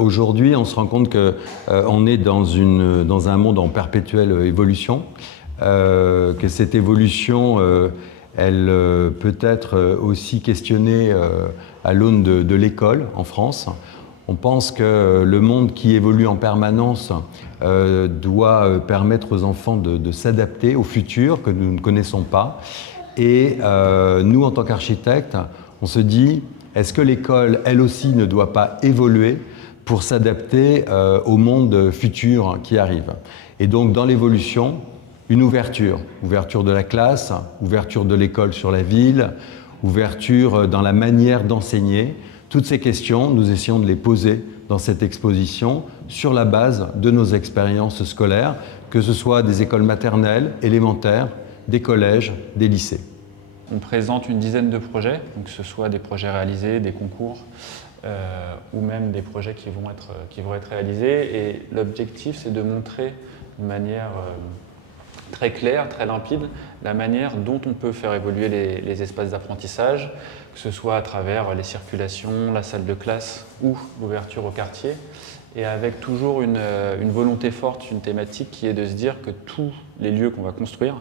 Aujourd'hui, on se rend compte qu'on est dans un monde en perpétuelle évolution, que cette évolution, elle peut être aussi questionnée à l'aune de l'école en France. On pense que le monde qui évolue en permanence doit permettre aux enfants de s'adapter au futur que nous ne connaissons pas. Et nous, en tant qu'architectes, on se dit, est-ce que l'école, elle aussi, ne doit pas évoluer pour s'adapter au monde futur qui arrive? Et donc, dans l'évolution, une ouverture de la classe, ouverture de l'école sur la ville, ouverture dans la manière d'enseigner. Toutes ces questions, nous essayons de les poser dans cette exposition sur la base de nos expériences scolaires, que ce soit des écoles maternelles, élémentaires, des collèges, des lycées. On présente une dizaine de projets, donc que ce soit des projets réalisés, des concours, ou même des projets qui vont être réalisés. Et l'objectif, c'est de montrer de manière très claire, très limpide, la manière dont on peut faire évoluer les espaces d'apprentissage, que ce soit à travers les circulations, la salle de classe ou l'ouverture au quartier, et avec toujours une volonté forte, une thématique qui est de se dire que tous les lieux qu'on va construire,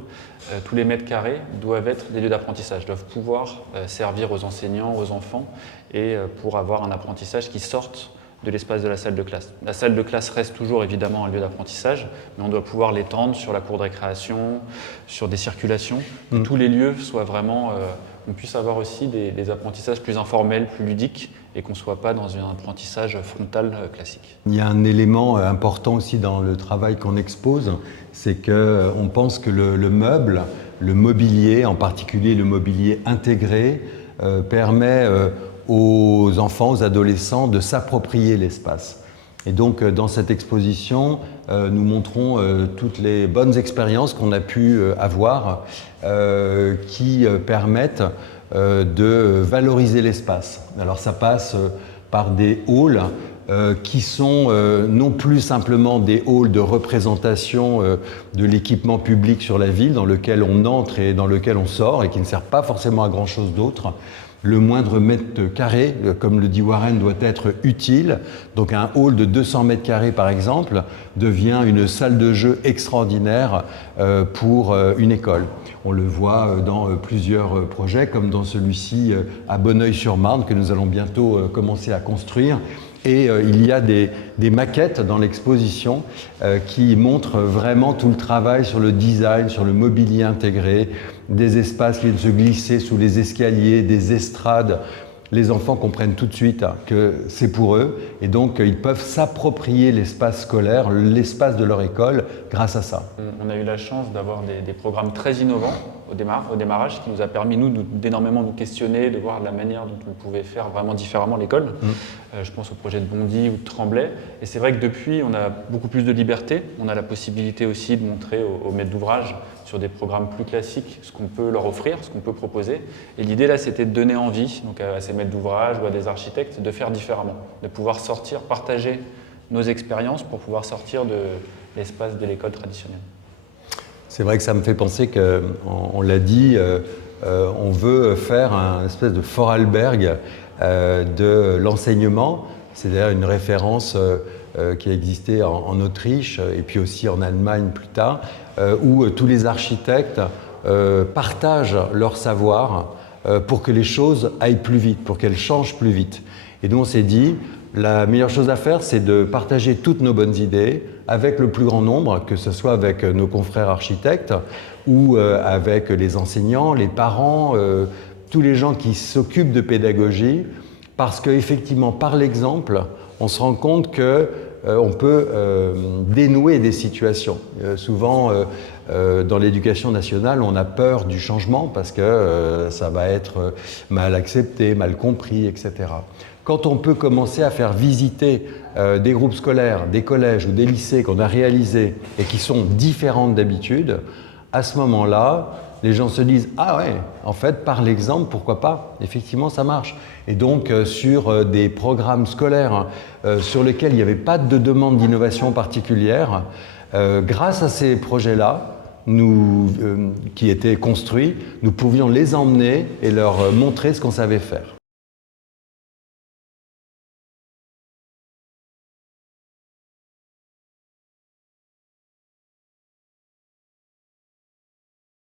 tous les mètres carrés doivent être des lieux d'apprentissage, doivent pouvoir servir aux enseignants, aux enfants, et pour avoir un apprentissage qui sorte de l'espace de la salle de classe. La salle de classe reste toujours évidemment un lieu d'apprentissage, mais on doit pouvoir l'étendre sur la cour de récréation, sur des circulations, que tous les lieux soient vraiment, on puisse avoir aussi des apprentissages plus informels, plus ludiques, et qu'on ne soit pas dans un apprentissage frontal classique. Il y a un élément important aussi dans le travail qu'on expose, c'est qu'on pense que le meuble, le mobilier, en particulier le mobilier intégré, permet aux enfants, aux adolescents de s'approprier l'espace. Et donc dans cette exposition, nous montrons toutes les bonnes expériences qu'on a pu avoir qui permettent de valoriser l'espace. Alors ça passe par des halls qui sont non plus simplement des halls de représentation de l'équipement public sur la ville dans lequel on entre et dans lequel on sort et qui ne sert pas forcément à grand chose d'autre. Le moindre mètre carré, comme le dit Warren, doit être utile. Donc un hall de 200 mètres carrés, par exemple, devient une salle de jeu extraordinaire pour une école. On le voit dans plusieurs projets, comme dans celui-ci à Bonneuil-sur-Marne, que nous allons bientôt commencer à construire. Et il y a des maquettes dans l'exposition qui montrent vraiment tout le travail sur le design, sur le mobilier intégré, des espaces qui viennent se glisser sous les escaliers, des estrades. Les enfants comprennent tout de suite que c'est pour eux et donc ils peuvent s'approprier l'espace scolaire, l'espace de leur école grâce à ça. On a eu la chance d'avoir des programmes très innovants au démarrage qui nous a permis d'énormément nous questionner, de voir la manière dont on pouvait faire vraiment différemment l'école. Je pense au projet de Bondy ou de Tremblay. Et c'est vrai que depuis, on a beaucoup plus de liberté. On a la possibilité aussi de montrer aux maîtres d'ouvrage sur des programmes plus classiques ce qu'on peut leur offrir, ce qu'on peut proposer. Et l'idée là, c'était de donner envie donc à ces maîtres d'ouvrage ou à des architectes de faire différemment, de pouvoir sortir, partager nos expériences pour pouvoir sortir de l'espace de l'école traditionnelle. C'est vrai que ça me fait penser qu'on l'a dit, on veut faire un espèce de Vorarlberg de l'enseignement. C'est d'ailleurs une référence qui a existé en Autriche et puis aussi en Allemagne plus tard, où tous les architectes partagent leur savoir pour que les choses aillent plus vite, pour qu'elles changent plus vite. Et nous on s'est dit, la meilleure chose à faire, c'est de partager toutes nos bonnes idées avec le plus grand nombre, que ce soit avec nos confrères architectes ou avec les enseignants, les parents, tous les gens qui s'occupent de pédagogie, parce qu'effectivement, par l'exemple, on se rend compte qu'on peut dénouer des situations. Souvent, dans l'éducation nationale, on a peur du changement parce que ça va être mal accepté, mal compris, etc. Quand on peut commencer à faire visiter des groupes scolaires, des collèges ou des lycées qu'on a réalisés et qui sont différentes d'habitude, à ce moment-là, les gens se disent « Ah ouais, en fait, par l'exemple, pourquoi pas ? Effectivement, ça marche. » Et donc, sur des programmes scolaires sur lesquels il n'y avait pas de demande d'innovation particulière, grâce à ces projets-là, qui étaient construits, nous pouvions les emmener et leur montrer ce qu'on savait faire.